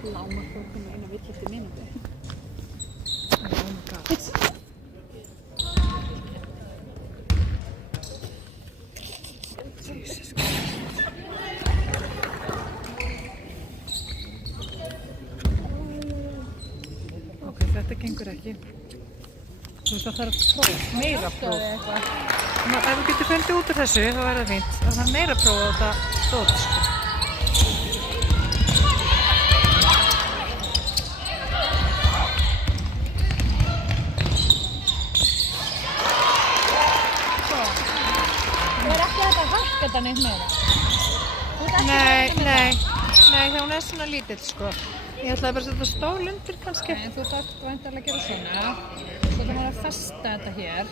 Lágmark og eina vill eftir mínútu. Oh my god. Jesus Christ. Ok, þetta gengur ekki. Þú veist, það þarf próf, meira próf. Ef þú getur fundið út úr þessu, þá er það fínt. Það þarf meira próf á þetta dót, sko. Þetta neitt meira? Nei, þegar hún er svona lítill, sko. Ég ætlaði bara að setja stól undir, kannski. Nei, þú þarft væntanlega að gera svona. Svo þú maður að festa þetta hér.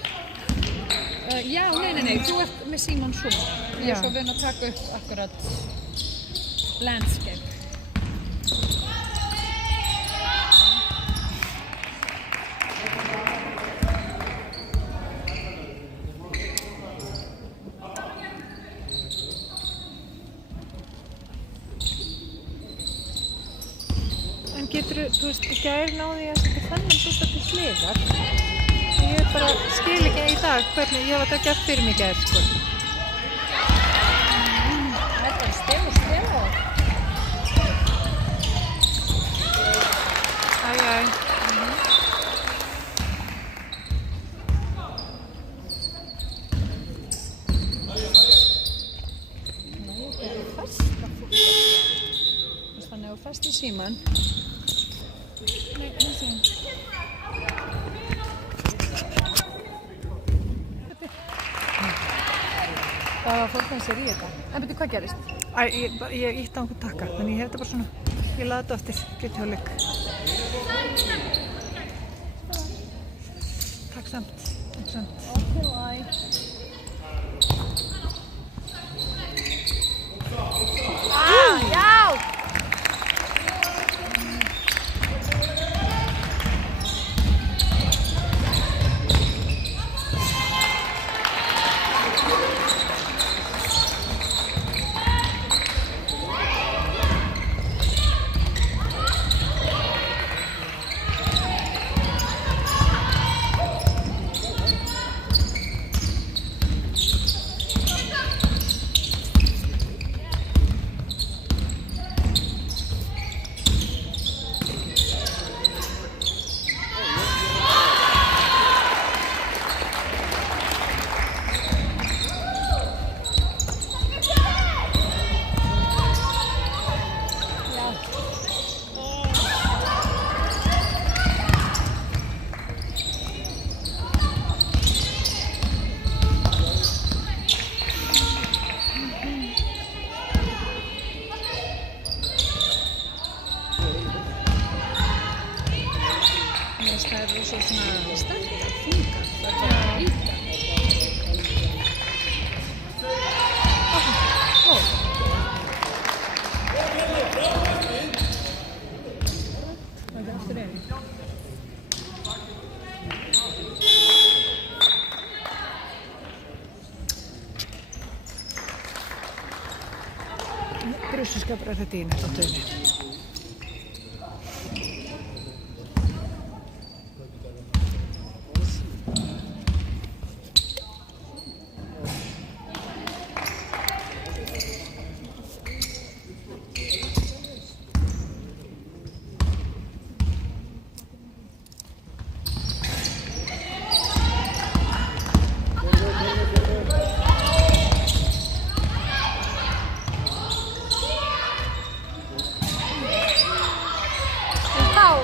Já, nei, þú ert með símann svona. Ég er svo vinn að taka upp akkurat landscape. Þú veist, í gær náði ég að setja þennan bústa til hliðar. Ég bara skil ekki í dag hvernig ég var þetta gert fyrir mig í gær, sko. Þetta er stefa. Æ. Nei, þetta er festa. Þannig að festa í símann. Nei, það var fólk með sér í þetta. En betur, hvað gerist? Ég ítti á einhvern takka, þannig ég hef þetta bara svona. Ég laði þetta eftir, getið á leik. Takk samt. Okay, já! Það er svo svona sterkt að þunga. Það er bara að íta. Það er aftur einu. Brússkapur er þetta í nætt á döðinni.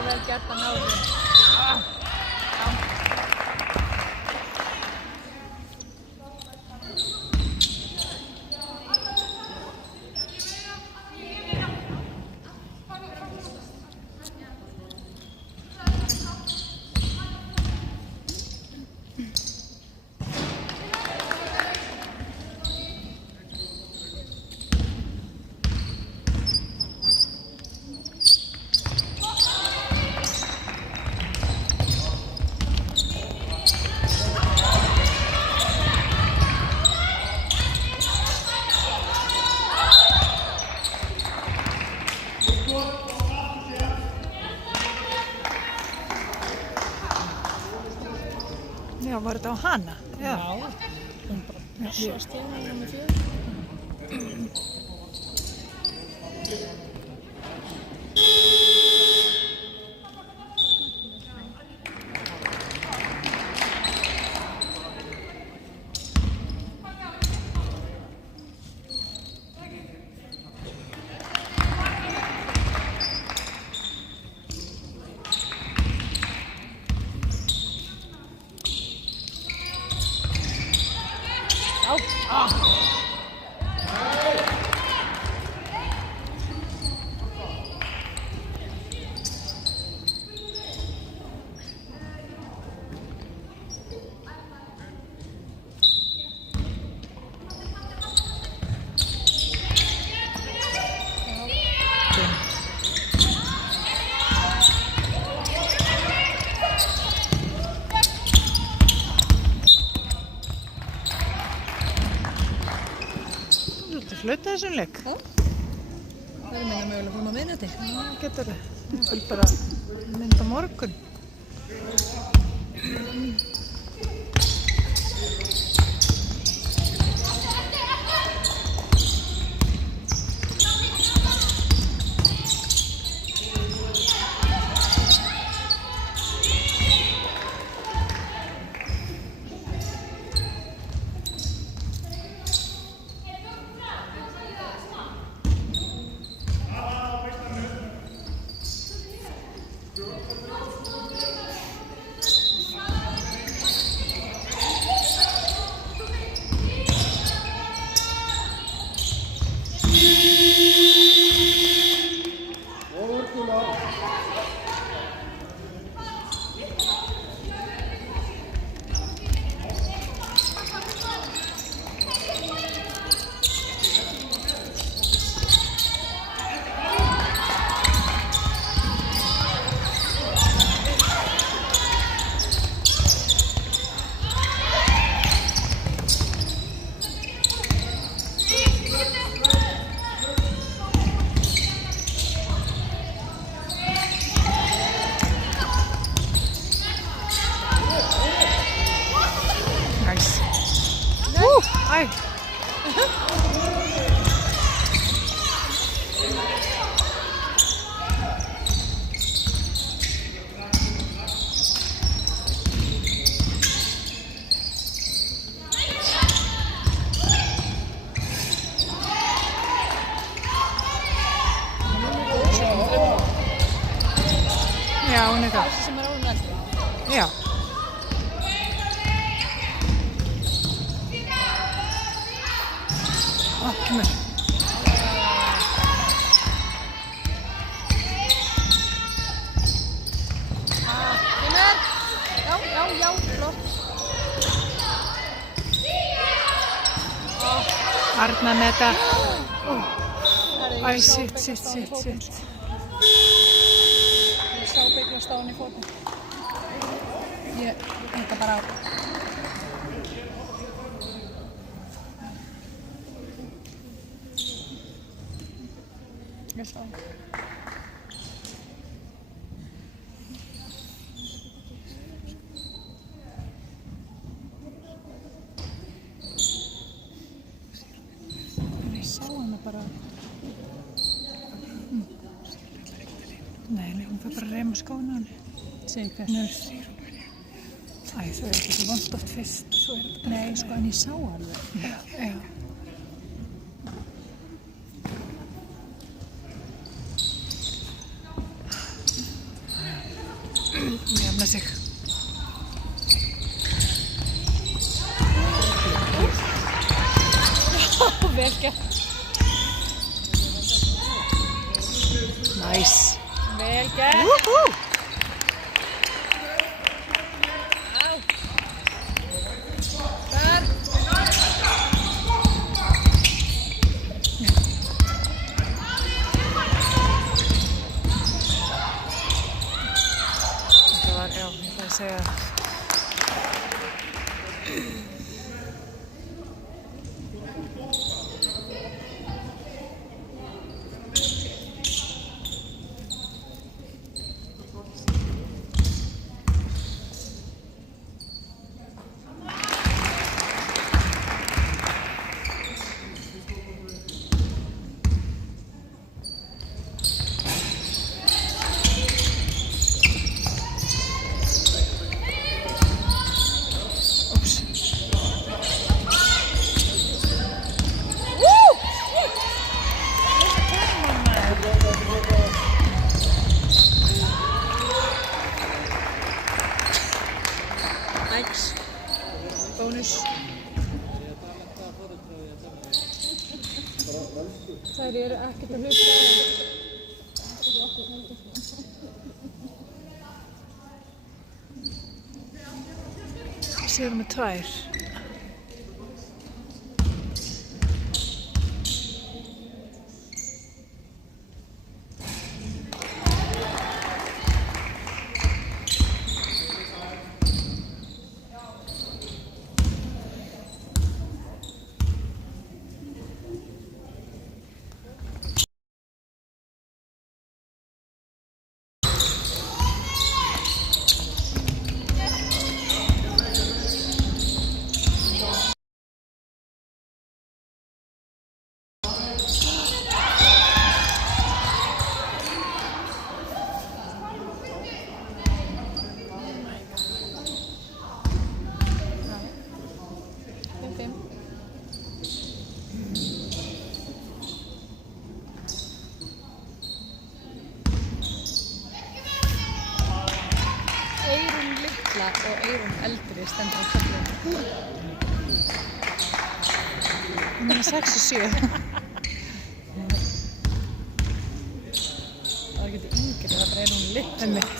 Vel gert að ná því. var þetta á hana? Já. Hún bara svo stíðan nummer 4. Flauta þessum leik? Já. Það minna mögulega fórum að minna þetta. Já, getur þið. Ég vil bara mynda morgun. Æ. Já, hún það. Þessi sem orðin eldri. Já. Kemur. Kemur. Já, flott. Arna með þetta. Æ, Ég sá shit. bygglast á hann í fótinn. Ég þetta bara á. Ég sá hann. Ég sá hana bara. Nei, hún fyrir bara að reyma skóna hann. Segir hvað? Æ, það er ekki svo vant oft fyrst og svo er þetta bara... Nei, sko, en ég sá alveg. Já. Jafna sig. Vel gert. Nice. Vel gert. Woohoo! Þar. Þetta var, já, ég ætla að segja það. Þær eru ekkert að hlusta á það. Sigur með 2. Eyrún litla og Eyrún eldri stendur á töflunni. Ég meina 6 og 7. Það getur yngri, það bara Eyrún litla. Einmitt.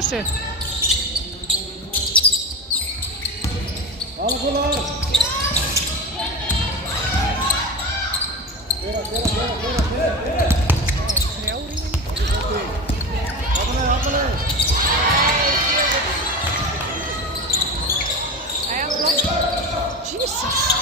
Þessu. Jesus.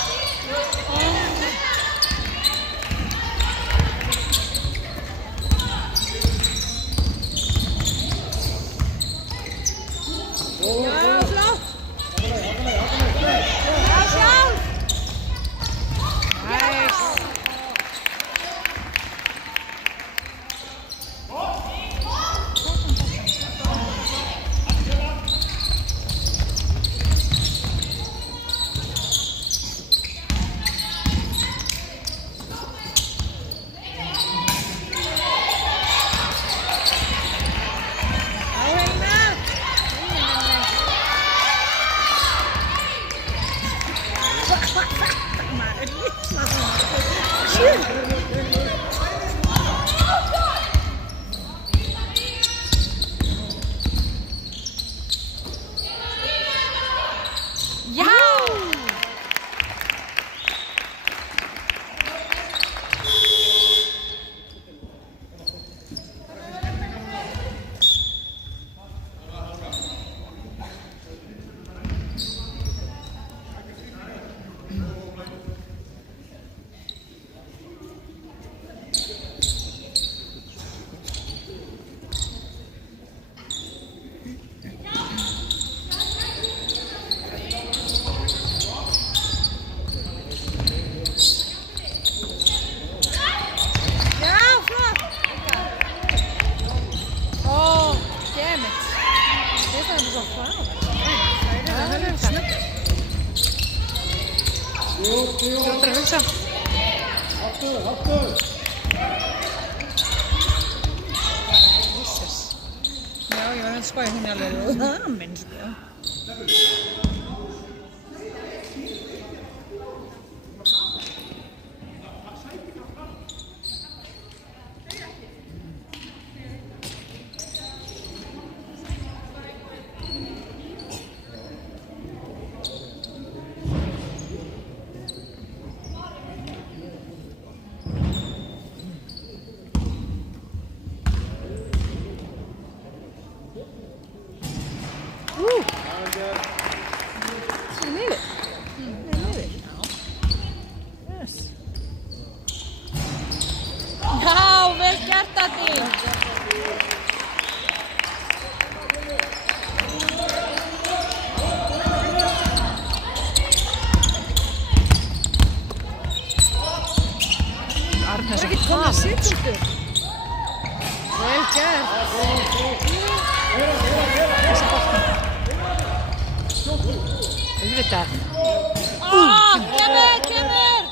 Fljótur að hugsa. Jesus. Já, ég var að spája hún alveg lamin, sko. Já, vel gert að því. Arnes er ekki komið sekúndur. Vel gert. Auðvitað. Kemur!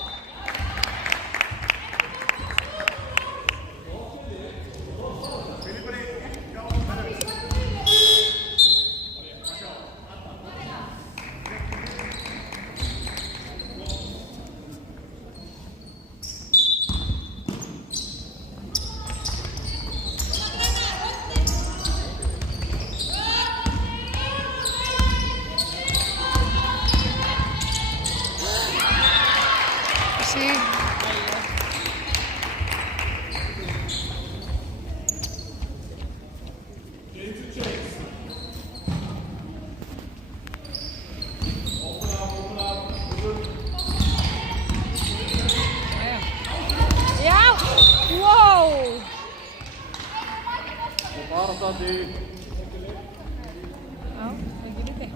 Sí. Já! Wow! Já, ekki lítið.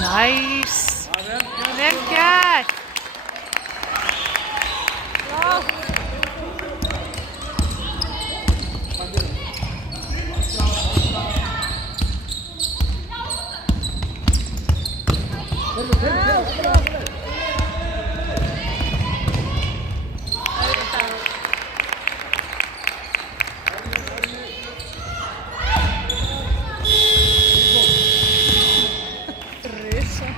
Nice. Vel gert. Já! Risa.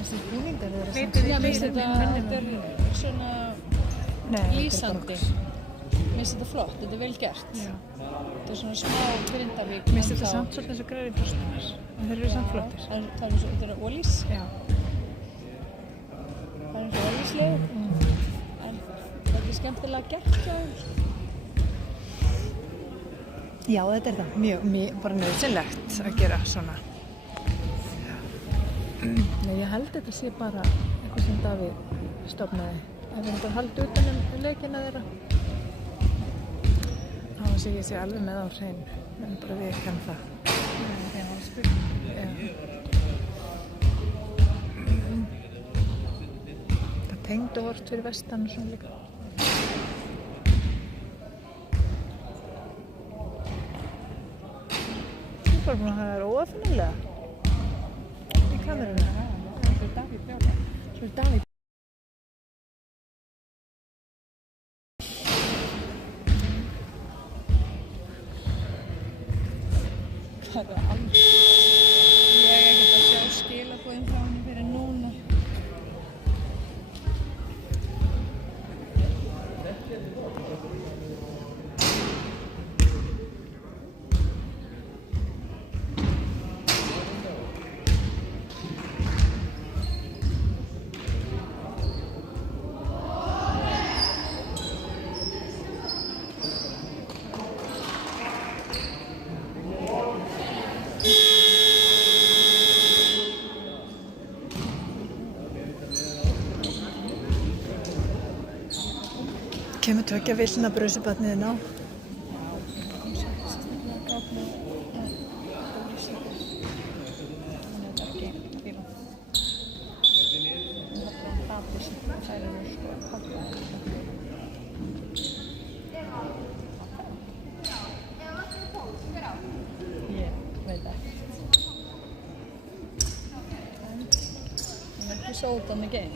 Þessi búningar eru Já, mér finnst þetta er svona lýsandi. Mér finnst þetta flott, þetta er vel gert. Þetta er svona smá Grindavík. Mér finnst þetta samt svolítið eins og greiði brjóstnar. En þeir eru samt flottir. Það er eins og, þetta er ólís. Já. Það er eins og ólíslegu. En þetta er skemmtilega gert hjá þeim. Já, þetta er það. Mjög bara nauðsynlegt að gera svona. Nei, ég held þetta sé bara eitthvað sem Davíð stofnaði. Ef við myndum halda utan leikina þeirra. Þá sé ég sé alveg með á hreinu. En bara við ekki hann það. Þegar hann spurt. Það tengd og hort fyrir vestan og svona líka. Þú er bara búin að hafa það óafinnilega. Í kamerunni. Það er Davíð Bjála. Svo er Davíð. Það er alveg. Ég er ekkert að sjá skilaboðin frá henni fyrir núna. Kemur tveggja villna brauðsibarniðinn á. Það er sold on the game.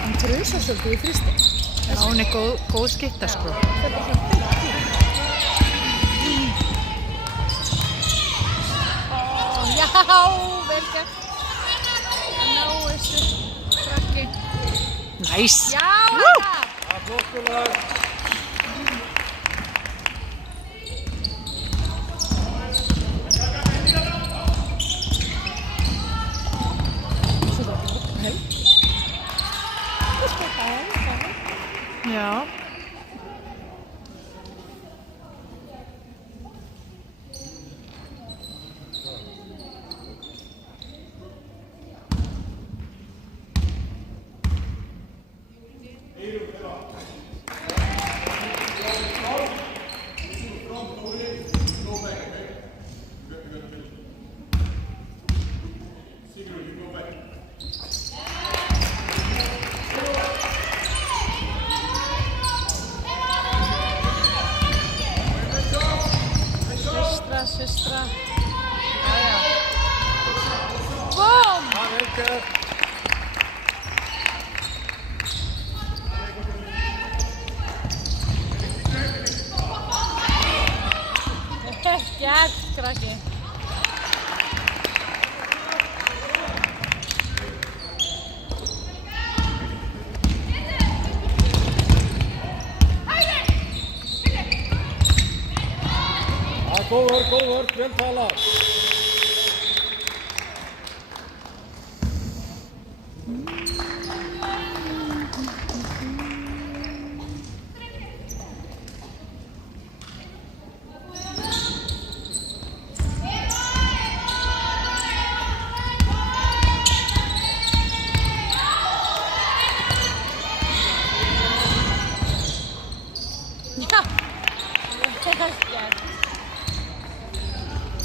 Hann trusar svolítið í þrýsti. Já, hún góð skytta, sko. Það bara svona beint í. Já, vel gert. Það ná þessu krakki. Næs! Já, Flottulag. Já. Systra. Já. Búm! Það vel gert. Gert, krakki. Góð vörn, vel talað.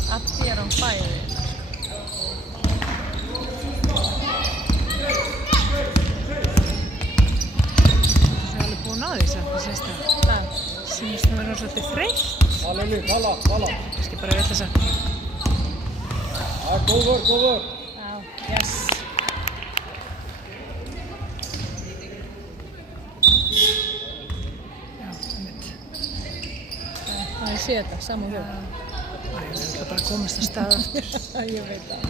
Allt er on fire. Það er alveg búin á því samt, það sést það. Sýnist það vera svolítið þreytt. Lili, tala. Kannski bara vill þess að. Góð vörn. Já, yes. Já, einmitt. Það sé þetta, sama vörn. Æ, við ætlum bara að komast að stað aftur. Ég veit það.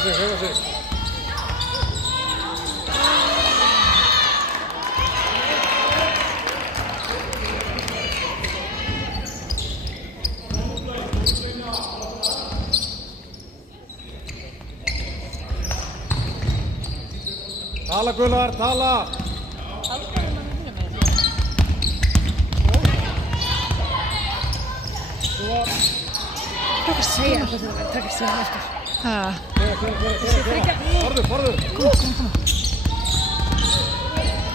Hreyfa sig. Tala, Gunnar, tala! Alltaf mann hinum meginn. Hvað að segja? Það þurfa að taka sig hann eftir. Ha, Farðu! koma.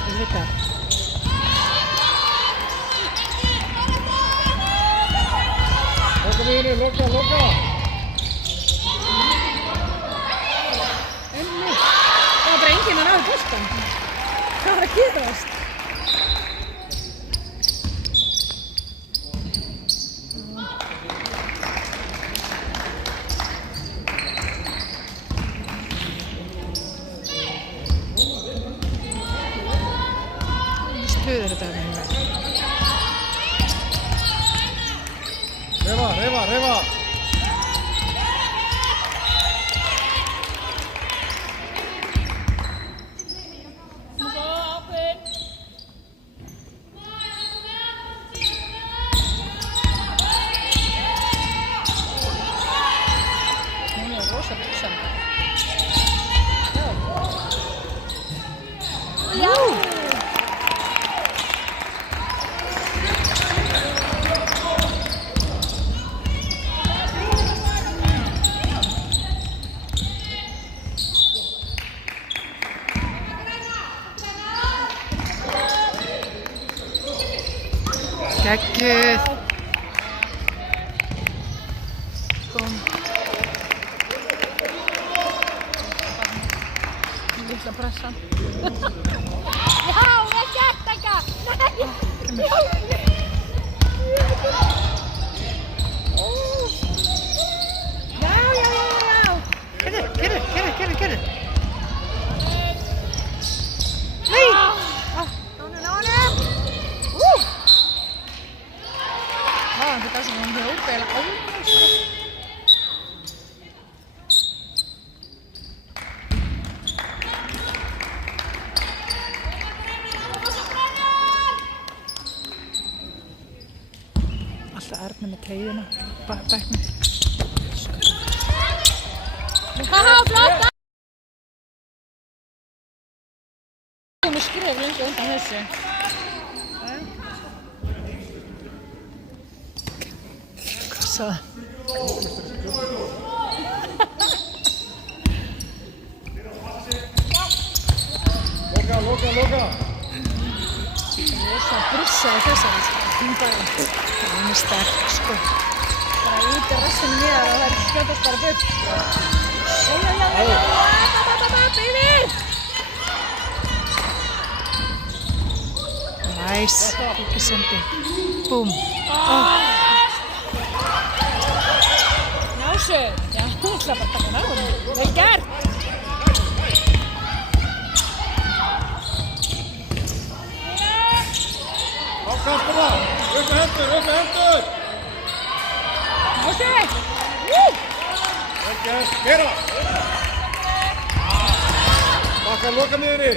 Ég veit það. Loka miðunni, loka! Það var bara enginn að náðu boltan. Hvað var að gerast? Stuð er þetta hérna. Hreyfa! Hún er rosa saman. Já! Geggjuð. Búm. Lilla pressan. Já, ekki ekki! Nei! Gerðu. Nei! Þetta er svona hljópa eða alveg sko. Alltaf Erna með treyjuna, bekknum. Flott! Hún skrif lengi undan þessu. Hvað sagði? Loka. Rosa brussaði þessari sko. Hún er sterk sko. Bara út rassinu niður og það skjótast bara burt. Yfir! Næs, ekki sendi. Búm. Násu! Já, hún ætla bara að taka náðum. Vel gert! Ákastum það! Upp með hendur! Násu! Vel gert, gera! Bakka loka niðri!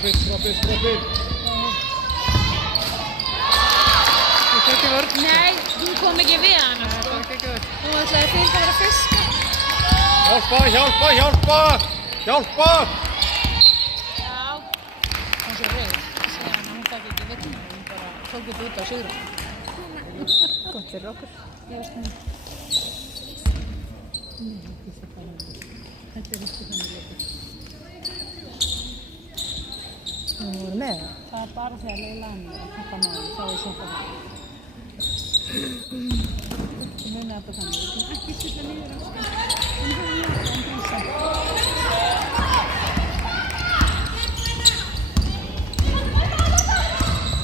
Droppið! Þú tók í vörn. Nei, hún kom ekki við hana sko. Hún ætlaði fylgja að vera að fiska. Hjálpa! Já. Hún sé rauð. Hún fæk ekki við hana. Hún bara tók þetta út á Sigrún. Gott fyrir okkur. Ég veist hún. Þetta er ekki þannig leikur. Þú voru með það? Það er bara þegar Leila að pappa náði, þá er svona það. Þú munið þetta þannig. Þú kann ekki stilla niður á skemmt. Hún hefur mjög að brúsa.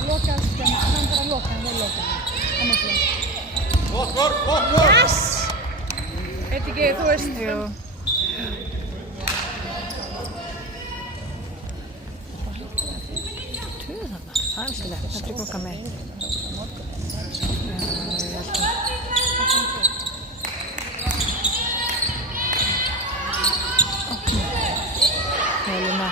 Loka skemmt, hann bara loka, hann vil loka hann. Á milli. Gott! Yes! Veit ekki, þú veist. Jú. Það er svolítið, þetta er kokka með. Helena.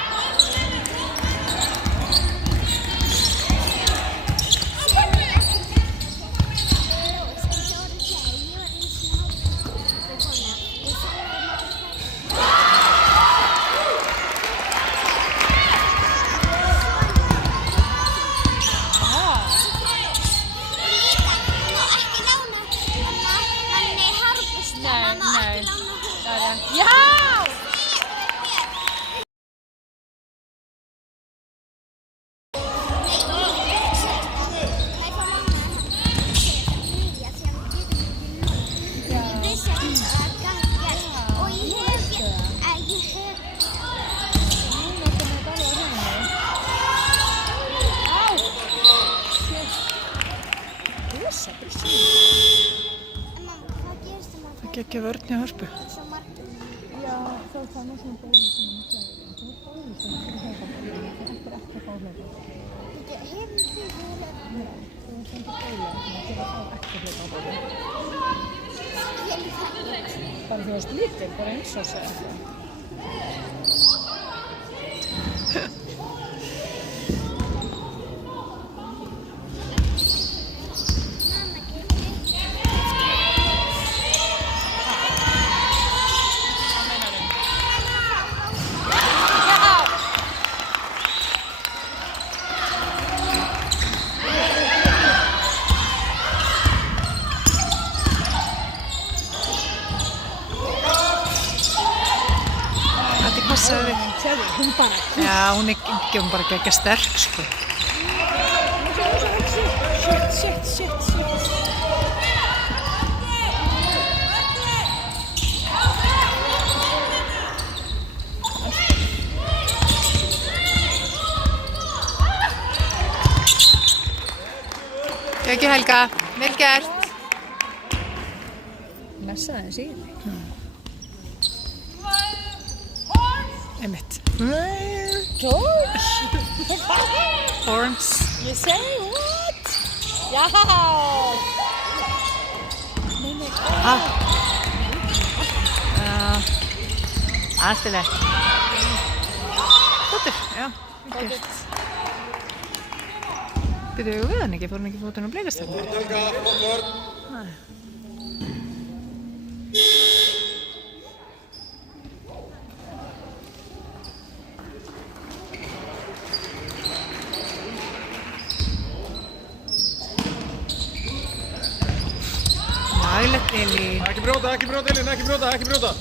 Gekkja vörn í Hörpu. Já, þá fann ég svona bóli sem ég klæði. Þú er bóli sem ég klæði. Það er ekki að fá hlaupa. Hefur þú verið? Nei, þú er svona bóli sem ég fá ekki hlaupa á bóli. Bara þú veist lítil, bara eins og segja. sagði. Sérðu, hún bara. Já, hún er bara geggja sterk, sko. Shit. Geggja Helga, vel gert. Messa aðeins í henni. Einmitt. George! Horns. You say what? Já! Allt er lett. Fótur, já. Vel gert. Byrjuðu við hann ekki, fór hann ekki fótinn á bleikastöfnu? Helga, flott vörn. Laglegt, Elín. Ekki brjóta, Elín, ekki brjóta.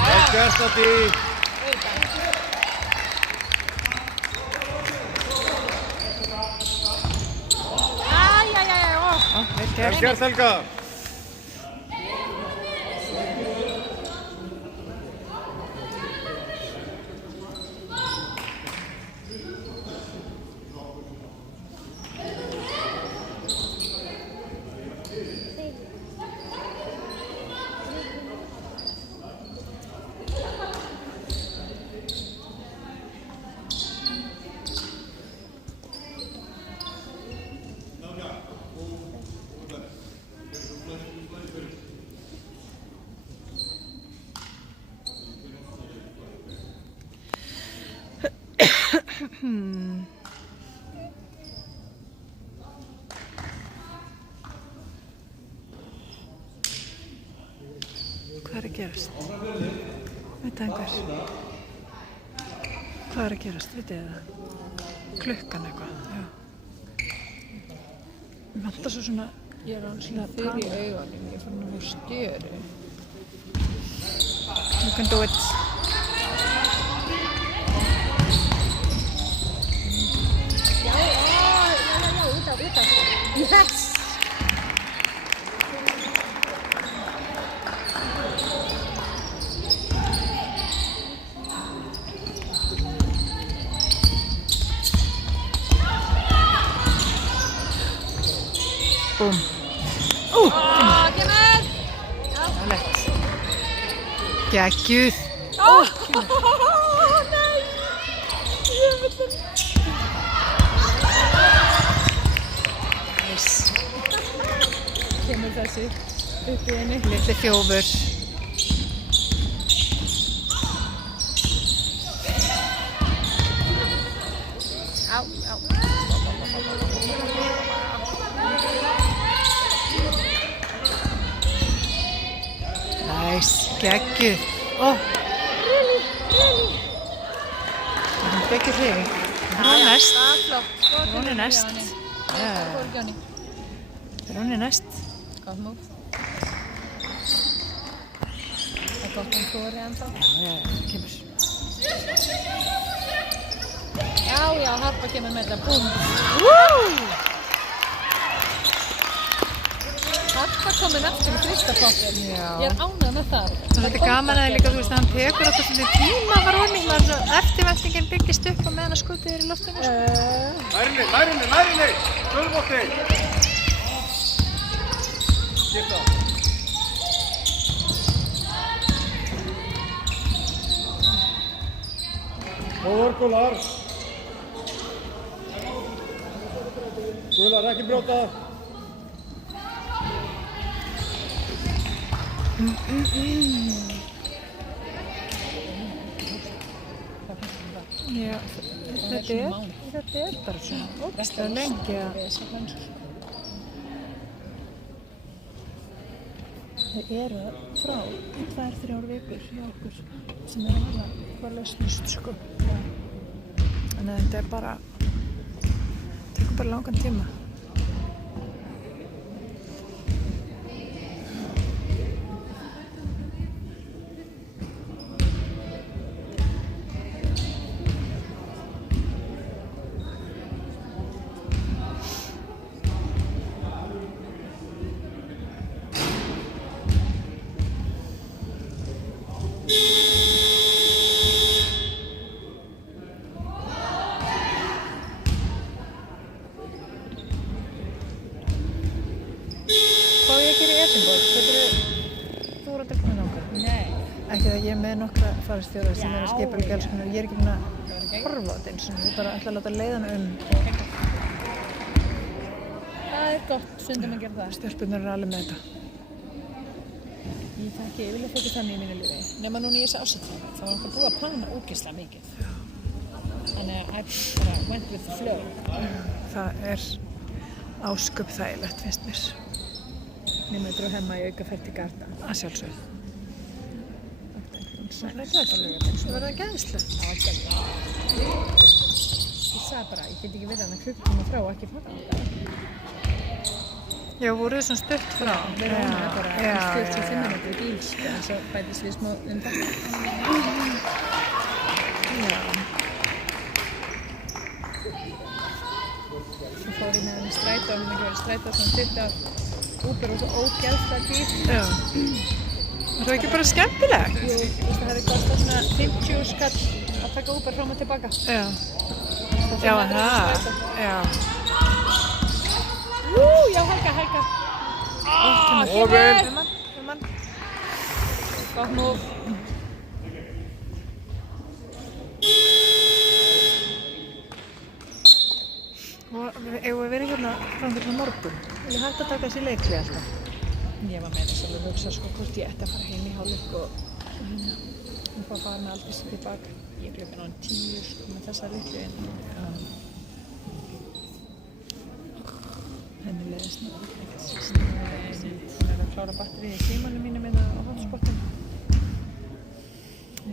Vel gert, Addi. Vel Vel gert. gert, Helga. Hvað er að gerast? Veit það einhver? Hvað er að gerast? Vitið þið það? Klukkan eitthvað, já. Mér vantar svo svona... Ég er alveg svona fyrir í augunum, ég er fann að fá stjöru. You can do it. Út af. Yes! Búm. Kemur! Það er lett. Geggjuð. Nei! Ég veit það. Nice. Kemur þessi upp í henni. Litli þjófur. Á. Nice. Geggjuð. Ó. Það er geggjuð hreyfing. Hún er næst. Flott. Hún er næst. Hvor Johnny? Hún er næst. Gott múl. Það er gott þori ennþá. Já, kemur. Já, Harpa kemur með þetta. Búm. Harpa komin aftur í þristapottin. Já. Ég er ánægð með það. Þetta er gaman að líka, þú veist, hann tekur alltaf svona tíma var orðning, eftirvæntingin byggist upp og meðan að skutið er í loftinu. Lærinni, Sölvotti. Skipta. Góður, Guðlar, ekki brjóta. Já, þetta er bara svona ógeðslega lengi að það eru frá 2-3 vikur hjá okkur sem er að vera lausnust, sko. Þannig að þetta er bara tekur bara langan tíma. Ekki að ég er með nokkra farastjóra sem er að skipuleggja alls konar. Ég er ekki búin að horfa á þetta eins og ég bara ætla að láta leiða mig Það er gott, stundum að gera það. Stelpurnar eru alveg með þetta. Ég þekki yfirleitt ekki þannig í mínu lífi. Nema núna í þessu ásettingu, þá var hann búið að plana ógeðslega mikið. Þannig að I bara went with the flow. Það er ásköp þægilegt, finnst mér. Nema ég dró hemma í aukaferð til Garda. Að sjálfsögðu. Það var það gæðislegt. Það var gæðislegt. Ég sagði bara, ég get ekki verið hann að klukkutíma frá og ekki fara á þetta. Já, voruð þið svona stutt frá? Við erum bara í 45 minútur í bíl, þess að bætist við smá þetta. Já. Svo fór ég með hann í strætó, hann ekki verið í strætó, svona þurfti að Uber og svo ógeðslega dýr. Já. Það er ekki bara skemmtilegt? Jú, það hefði kostað svona 50 skall að taka Uber fram og tilbaka. Já. Já, það. Já. Já, Helga. Opinn. Gott nú. Eigum við verið hérna fram til morgun? Vil ég hægt að taka þessi leikli alltaf? Ég var með þess að hugsa sko hvort ég ætti að fara heim í hálfleik og fá að fara með allt þessi tilbaka. Ég er klukkan á 10 sko með þessa litlu en henni leiðist nú ekkert sérstaklega. Hún er að klára batterið í símanum mínu minna á hotspotinu.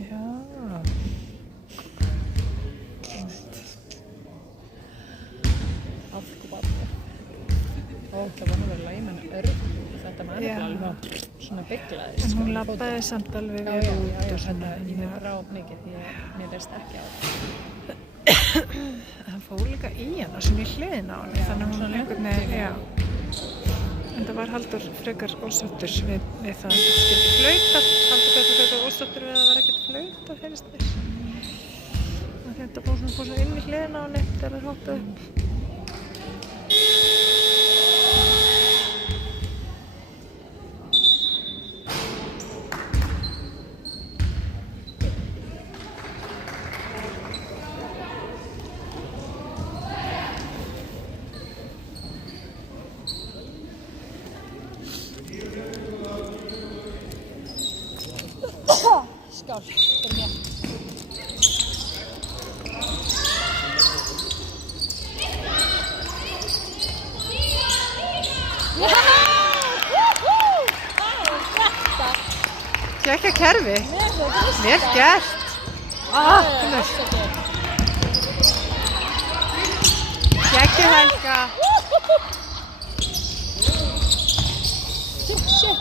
Já. Aflkubatterið. Ó, það var nú verið lagi með henni örg. Þetta maður er alveg svona bygglaðist. En hún labbaði samt alveg vel út og svona. Ég mér brá mikið því að mér leist ekki á þetta. Það fór líka í hana, svona í hliðina á henni. Þannig að hún einhvern veginn, já. En það var Halldór frekar ósáttur við það að þetta skildi flauta. Halldór gæti frekar ósáttur við að það var ekkert flauta, finnst mér. Þetta fór svona inn í hliðina á henni þegar það hoppaði upp. Skál, fyrir mér. Gekka kerfi. Vel gert. Knöss. Gekki Helga. Shit.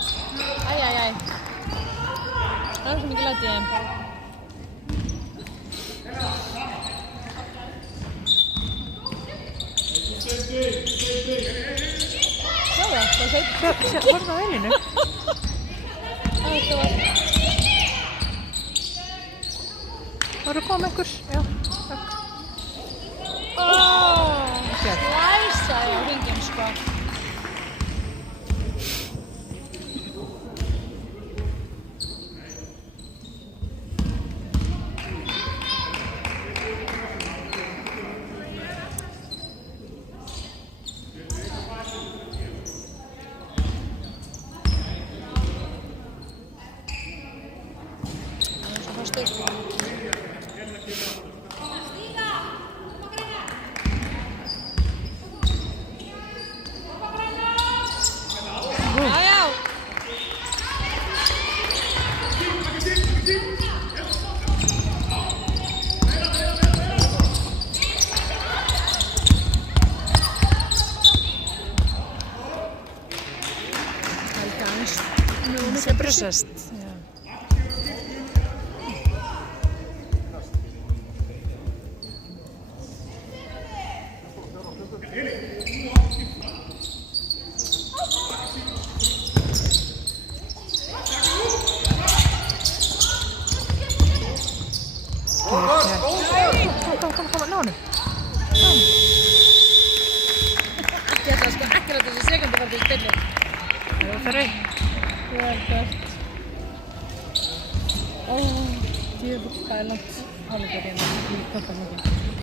Æ. Það er svo mikið læti í þeim. Sjáðu, það er heitt. Horfðu á eininu. Það var... Var að koma einhver? Já, takk. Læsaði á hringinn, sko. Se brösast. Já. Kom, ná honum. Ekki þetta sko, ekki láta þessi sekundi fara til spilli. Það var það rauð. Vel gert. Ó, djöfull, hvað er langt hálfleikur hérna í Kaupmannahöfn.